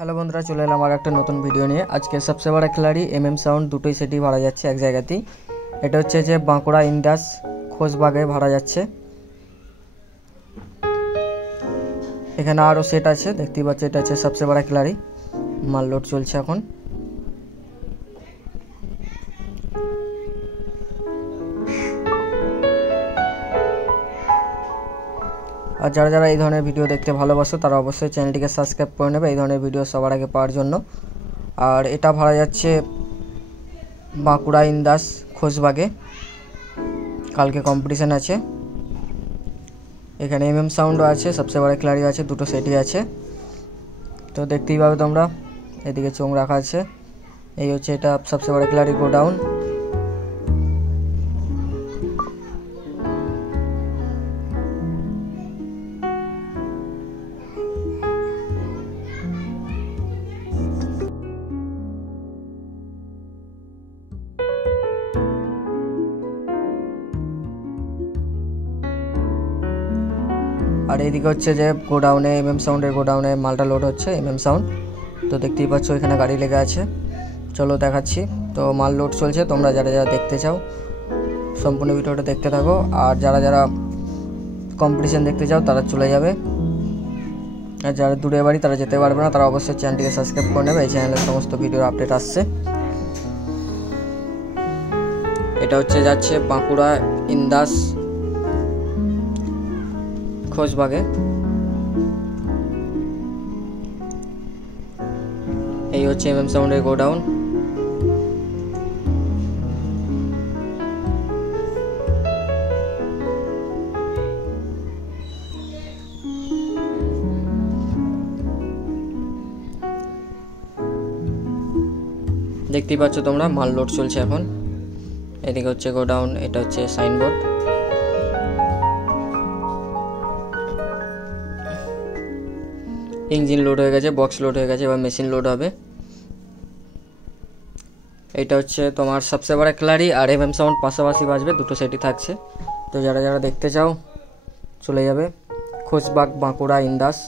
হ্যালো বন্ধুরা, চলে এলাম আর একটা নতুন ভিডিও নিয়ে। আজকে সবচেয়ে বড় খিলাড়ি সাউন্ড দুটোই সেটই ভাড়া যাচ্ছে এক জায়গাতেই। এটা হচ্ছে যে বাঁকুড়া ইন্ডাস খোশবাগে ভাড়া যাচ্ছে। এখানে আরও সেট আছে, দেখতেই পাচ্ছ। এটা হচ্ছে সবচেয়ে বড় খিলাড়ি, মাল লোড চলছে এখন। আর যারা যারা এই ধরনের ভিডিও দেখতে ভালোবাসো তারা অবশ্যই চ্যানেলটিকে সাবস্ক্রাইব করে নেবে এই ধরনের ভিডিও সবার আগে পাওয়ার জন্য। আর এটা ভাড়া যাচ্ছে বাঁকুড়া ইন্দাস খোশবাগে। কালকে কম্পিটিশান আছে। এখানে সাউন্ডও আছে, সবচেয়ে বড় খিলাড়ি আছে, দুটো সেটই আছে। তো দেখতেই পাবে তোমরা, এদিকে চোখ রাখা আছে। এই হচ্ছে এটা সবচেয়ে বড় খিলাড়ি গোডাউন। আর এইদিকে হচ্ছে যে গোডাউনে সাউন্ডের গোডাউনে মালটা লোড হচ্ছে সাউন্ড। তো দেখতেই পাচ্ছ এখানে গাড়ি লেগে আছে। চলো দেখাচ্ছি। তো মাল লোড চলছে, তোমরা যারা যারা দেখতে চাও সম্পূর্ণ ভিডিওটা দেখতে থাকো। আর যারা যারা কম্পিটিশান দেখতে চাও তারা চলে যাবে। আর যারা দূরে বাড়ি তারা যেতে পারবে না, তারা অবশ্যই চ্যানেলটিকে সাবস্ক্রাইব করে নেবে। এই চ্যানেলের সমস্ত ভিডিওর আপডেট আসছে। এটা হচ্ছে যাচ্ছে বাঁকুড়া ইন্দাস খোশবাগে। এই হচ্ছে সাউন্ডের গোডাউন। দেখতেই পাচ্ছ তোমরা, মাল লোড চলছে এখন। এদিকে হচ্ছে গোডাউন, এটা হচ্ছে সাইনবোর্ড। ইঞ্জিন লোড হয়ে গেছে, বক্স লোড হয়ে গেছে, এবার মেশিন লোড হবে। এটা হচ্ছে তোমার সবচেয়ে বড় খিলাড়ি আর সাউন্ড পাশাপাশি বাজবে, দুটো সেটই থাকছে। তো যারা যারা দেখতে চাও চলে যাবে খোশবাগ বাঁকুড়া ইন্দাস।